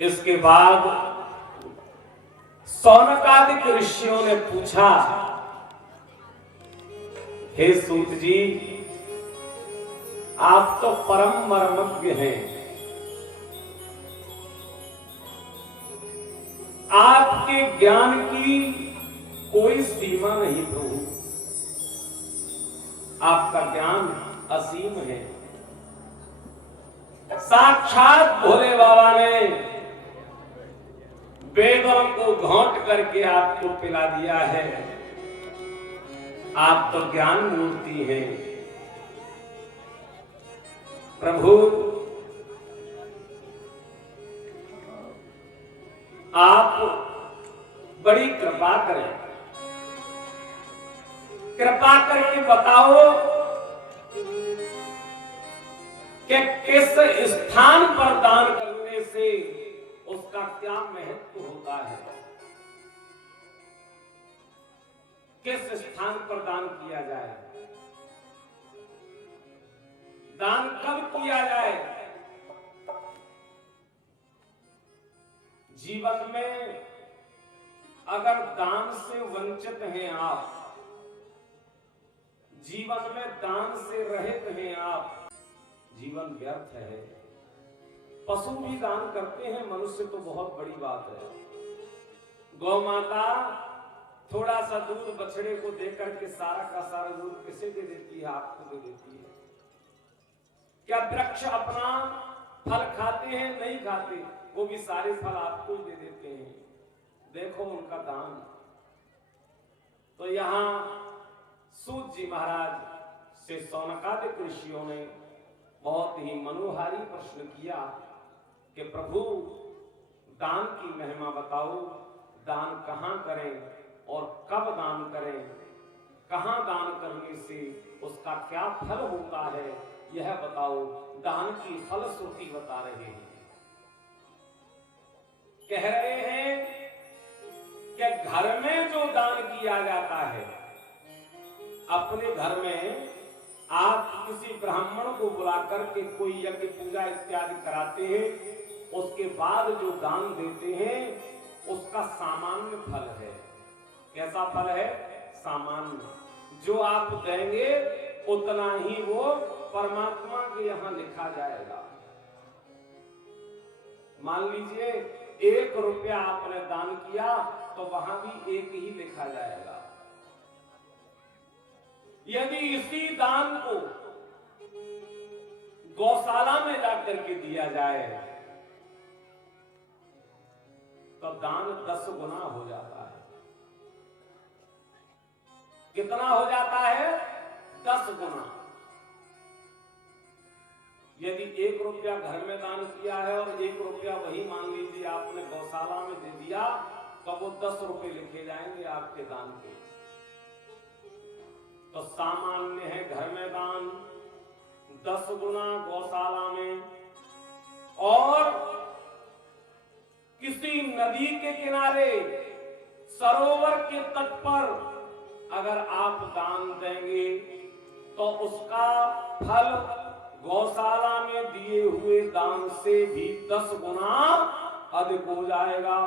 इसके बाद शौनकादिक ऋषियों ने पूछा, हे सूत जी, आप तो परम मर्मज्ञ हैं, आपके ज्ञान की कोई सीमा नहीं प्रभु, आपका ज्ञान असीम है। साक्षात भोले बाबा ने वेदों को घोंट करके आपको पिला दिया है, आप तो ज्ञान मूर्ति हैं। प्रभु, आप बड़ी कृपा करें, कृपा करके बताओ कि किस स्थान पर दान करने से उसका क्या महत्व होता है, किस स्थान पर दान किया जाए, दान कब किया जाए। जीवन में अगर दान से वंचित हैं आप, जीवन में दान से रहित हैं आप, जीवन व्यर्थ है। पशु भी दान करते हैं, मनुष्य तो बहुत बड़ी बात है। गौ माता थोड़ा सा दूध बछड़े को देकर के सारा का सारा दूध किसे दे देती है? आपको दे देती है। क्या वृक्ष अपना फल खाते हैं? नहीं खाते, वो भी सारे फल आपको दे देते हैं। देखो उनका दान। तो यहां सूत जी महाराज से शौनकादिक ऋषियों ने बहुत ही मनोहारी प्रश्न किया कि प्रभु, दान की महिमा बताओ, दान कहां करें और कब दान करें, कहां दान करने से उसका क्या फल होता है, यह बताओ। दान की फलश्रुति बता रहे हैं। कह रहे हैं कि घर में जो दान किया जाता है, अपने घर में आप किसी ब्राह्मण को बुलाकर के कोई यज्ञ पूजा इत्यादि कराते हैं, उसके बाद जो दान देते हैं उसका सामान्य फल है। कैसा फल है? सामान्य। जो आप देंगे उतना ही वो परमात्मा के यहां लिखा जाएगा। मान लीजिए 1 रुपया आपने दान किया तो वहां भी 1 ही लिखा जाएगा। यदि इसी दान को गौशाला में जाकर के दिया जाए तो दान 10 गुना हो जाता है। कितना हो जाता है? 10 गुना। यदि 1 रुपया घर में दान किया है और 1 रुपया वही मान लीजिए आपने गौशाला में दे दिया, तो वो 10 रुपए लिखे जाएंगे आपके दान के। तो सामान्य है घर में दान, 10 गुना गौशाला में। और किसी नदी के किनारे, सरोवर के तट पर अगर आप दान देंगे तो उसका फल गौशाला में दिए हुए दान से भी 10 गुना अधिक हो जाएगा।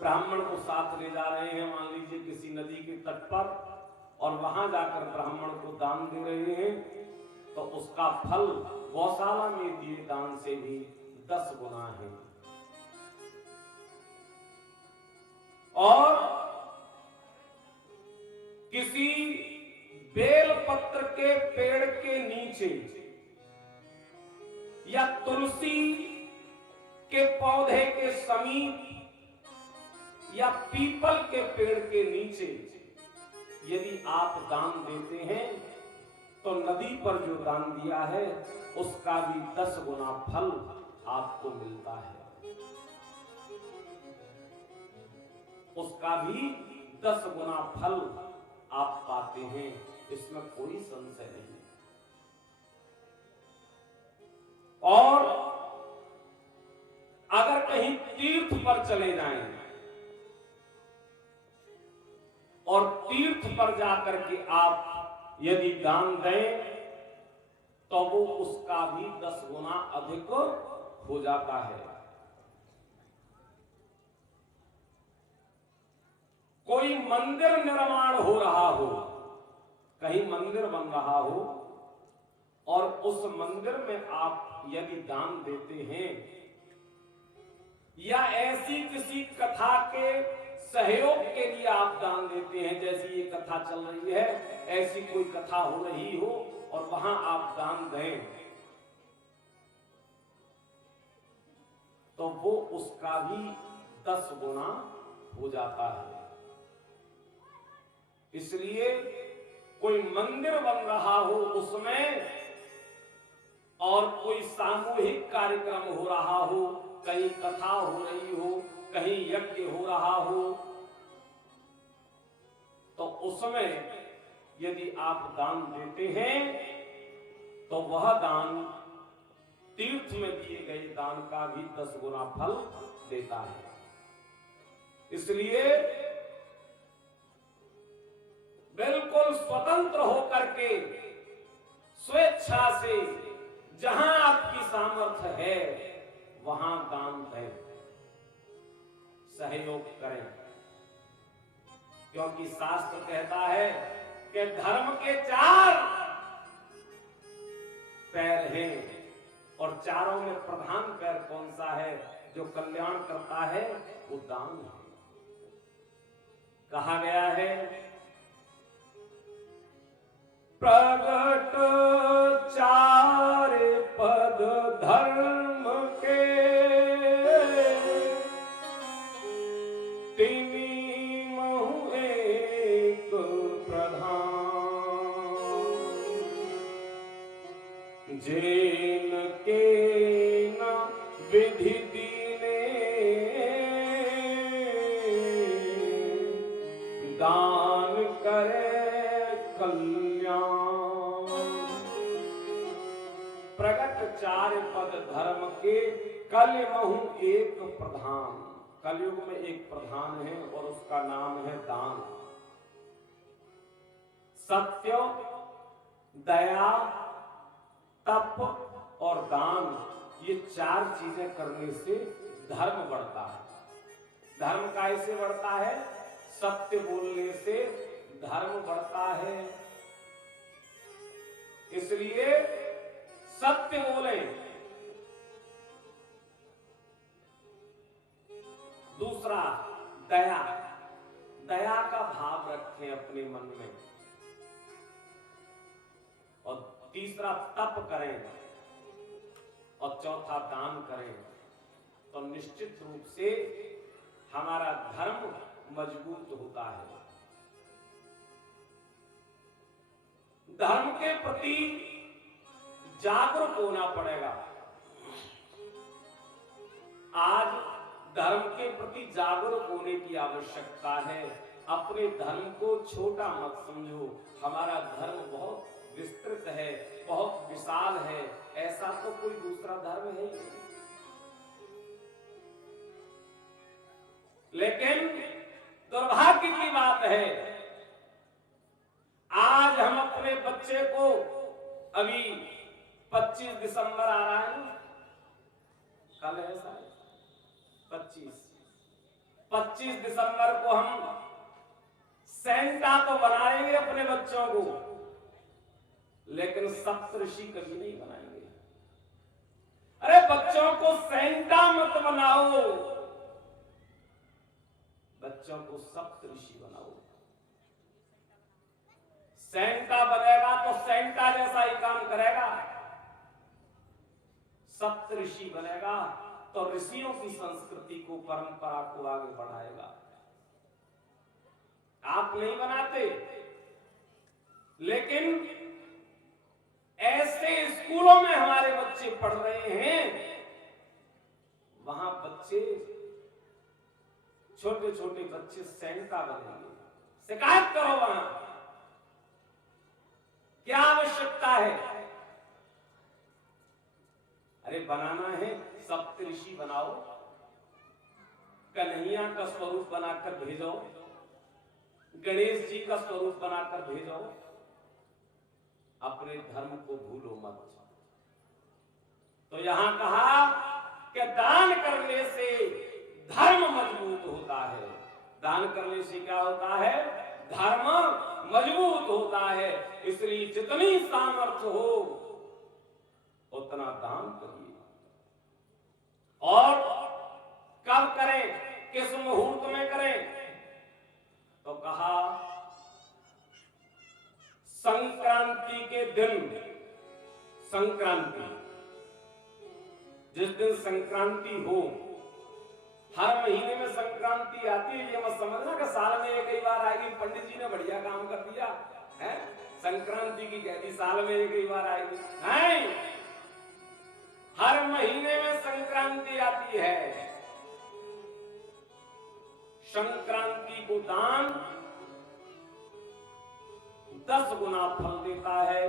ब्राह्मण को साथ ले जा रहे हैं, मान लीजिए किसी नदी के तट पर, और वहां जाकर ब्राह्मण को दान दे रहे हैं, तो उसका फल गौशाला में दिए दान से भी 10 गुना है। और किसी बेल पत्र के पेड़ के नीचे या तुलसी के पौधे के समीप या पीपल के पेड़ के नीचे यदि आप दान देते हैं तो नदी पर जो दान दिया है उसका भी 10 गुना फल आपको मिलता है। उसका भी 10 गुना फल आप पाते हैं, इसमें कोई संशय नहीं। और अगर कहीं तीर्थ पर चले जाएं और तीर्थ पर जाकर के आप यदि दान दें तो वो उसका भी 10 गुना अधिक हो जाता है। कोई मंदिर निर्माण हो रहा हो, कहीं मंदिर बन रहा हो और उस मंदिर में आप यदि दान देते हैं या ऐसी किसी कथा के सहयोग के लिए आप दान देते हैं, जैसी ये कथा चल रही है, ऐसी कोई कथा हो रही हो और वहां आप दान दें, तो वो उसका भी 10 गुना हो जाता है। इसलिए कोई मंदिर बन रहा हो उसमें और कोई सामूहिक कार्यक्रम हो रहा हो, कहीं कथा हो रही हो, कहीं यज्ञ हो रहा हो, तो उसमें यदि आप दान देते हैं तो वह दान तीर्थ में दिए गए दान का भी 10 गुना फल देता है। इसलिए बिल्कुल स्वतंत्र होकर के स्वेच्छा से जहां आपकी सामर्थ्य है वहां दान दें, सहयोग करें, क्योंकि शास्त्र कहता है कि धर्म के 4 पैर हैं और चारों में प्रधान पैर कौन सा है जो कल्याण करता है? वो दान है। कहा गया है प्रगट 4 पद धर्म के, तिनी महु एक प्रधान, जिन के न विधि दीने दान करे कल्याण। प्रगट 4 पद धर्म के, कलमहु एक प्रधान। कलयुग में एक प्रधान है और उसका नाम है दान। सत्य, दया, तप और दान, ये 4 चीजें करने से धर्म बढ़ता है। धर्म कैसे बढ़ता है? सत्य बोलने से धर्म बढ़ता है। इसलिए सत्य बोले। दूसरा दया, दया का भाव रखें अपने मन में। और तीसरा तप करें और चौथा दान करें, तो निश्चित रूप से हमारा धर्म मजबूत होता है। धर्म के प्रति जागरूक होना पड़ेगा। आज धर्म के प्रति जागरूक होने की आवश्यकता है। अपने धर्म को छोटा मत समझो। हमारा धर्म बहुत विस्तृत है, बहुत विशाल है, ऐसा तो कोई दूसरा धर्म है। लेकिन दुर्भाग्य की बात है, आज हम अपने बच्चे को, अभी 25 दिसंबर आ रहा है, कल है शायद 25 दिसंबर को हम सेंटा तो बनाएंगे अपने बच्चों को, लेकिन सप्तऋषि कभी नहीं बनाएंगे। अरे बच्चों को सेंटा मत बनाओ, बच्चों को सप्तऋषि बनाओ। सेंटा बनेगा तो सेंटा जैसा ही काम करेगा, सप्तऋषि बनेगा तो ऋषियों की संस्कृति को, परंपरा को आगे बढ़ाएगा। आप नहीं बनाते, लेकिन ऐसे स्कूलों में हमारे बच्चे पढ़ रहे हैं, वहां बच्चे, छोटे छोटे बच्चे सेंटा बनेंगे। शिकायत करो वहां, क्या आवश्यकता है? अरे बनाना है सप्तऋषि बनाओ, कन्हैया का स्वरूप बनाकर भेजो, गणेश जी का स्वरूप बनाकर भेजो। अपने धर्म को भूलो मत। तो यहां कहा कि दान करने से धर्म मजबूत होता है। दान करने से क्या होता है, धर्म मजबूत होता है। इसलिए जितनी सामर्थ्य हो उतना दान करिए। और कब करें, किस मुहूर्त में करें? तो कहा संक्रांति के दिन। संक्रांति, जिस दिन संक्रांति हो, हर महीने में संक्रांति आती है, ये मत समझना कि साल में एक ही बार आएगी। पंडित जी ने बढ़िया काम कर दिया है, संक्रांति की कहती साल में एक ही बार आएगी, नहीं, हर महीने में संक्रांति आती है। संक्रांति को दान 10 गुना फल देता है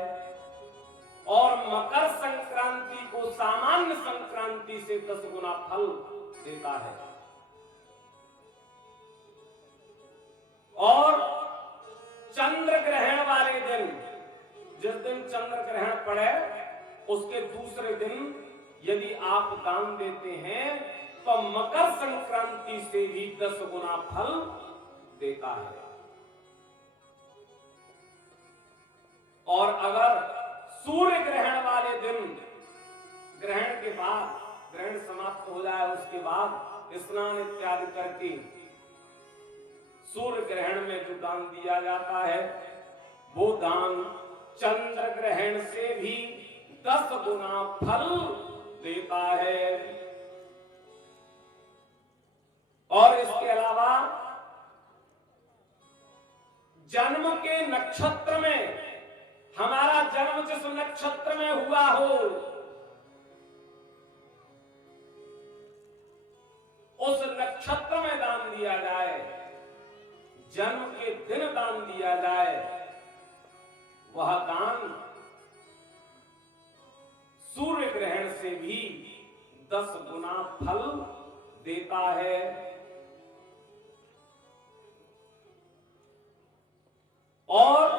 और मकर संक्रांति को सामान्य संक्रांति से 10 गुना फल देता है। और चंद्र ग्रहण वाले दिन, जिस दिन चंद्र ग्रहण पड़े उसके दूसरे दिन यदि आप दान देते हैं तो मकर संक्रांति से भी 10 गुना फल देता है। और अगर सूर्य ग्रहण वाले दिन, ग्रहण के बाद, ग्रहण समाप्त हो जाए उसके बाद स्नान इत्यादि करके सूर्य ग्रहण में जो दान दिया जाता है वो दान चंद्र ग्रहण से भी 10 गुना फल देता है। और इसके अलावा जन्म के नक्षत्र में, हमारा जन्म जिस नक्षत्र में हुआ हो उस नक्षत्र में दान दिया जाए, जन्म के दिन दान दिया जाए, वह दान सूर्य ग्रहण से भी 10 गुना फल देता है। और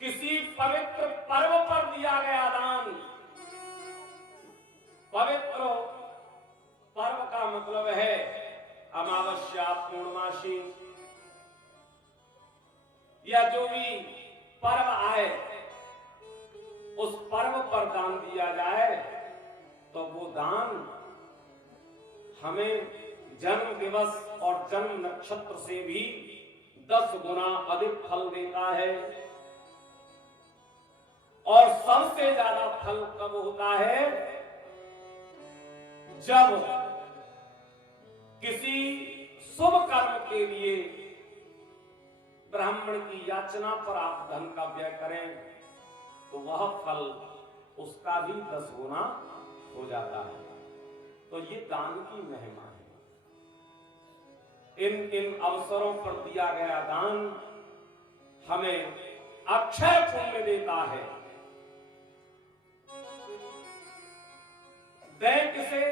किसी पवित्र पर्व पर दिया गया दान, पवित्र पर्व का मतलब है अमावस्या, पूर्णमासी या जो भी पर्व आए उस पर्व पर दान दिया जाए तो वो दान हमें जन्म दिवस और जन्म नक्षत्र से भी 10 गुना अधिक फल देता है। और सबसे ज्यादा फल कब होता है, जब किसी शुभ कर्म के लिए ब्राह्मण की याचना पर आप धन का व्यय करें तो वह फल उसका भी 10 गुना हो जाता है। तो ये दान की महिमा है। इन अवसरों पर दिया गया दान हमें अक्षय पुण्य देता है। दें किसे,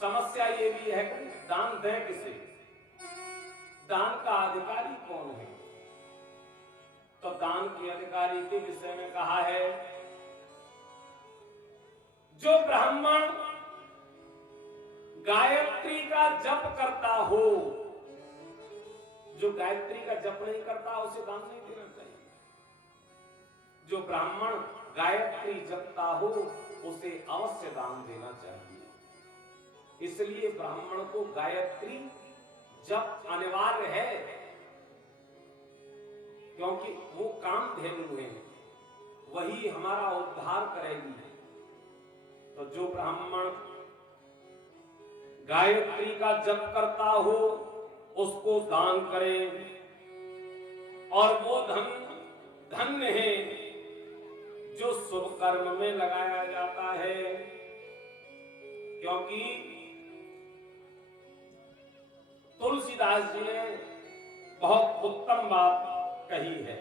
समस्या ये भी है कि दान दें किसे, दान का अधिकारी कौन है? तो दान के अधिकारी के विषय में कहा है, जो ब्राह्मण गायत्री का जप करता हो, जो गायत्री का जप नहीं करता उसे दान नहीं देना चाहिए। जो ब्राह्मण गायत्री जपता हो उसे अवश्य दान देना चाहिए। इसलिए ब्राह्मण को गायत्री जप अनिवार्य है, क्योंकि वो कामधेनु है, वही हमारा उद्धार करेगी। तो जो ब्राह्मण गायत्री का जप करता हो उसको दान करें। और वो धन धन्य है जो शुभ कर्म में लगाया जाता है, क्योंकि तुलसीदास जी ने बहुत उत्तम बात कही है।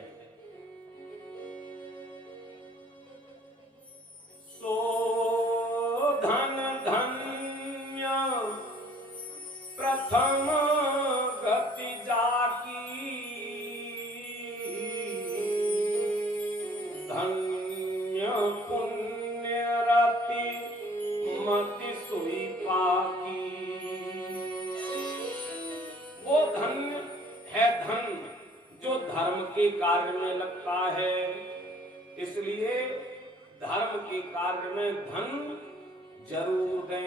सो धन धन्य प्रथम गति जाकी, धन्य पुण्य रति मति सुई पाकी। के कार्य में लगता है, इसलिए धर्म के कार्य में धन जरूर दें।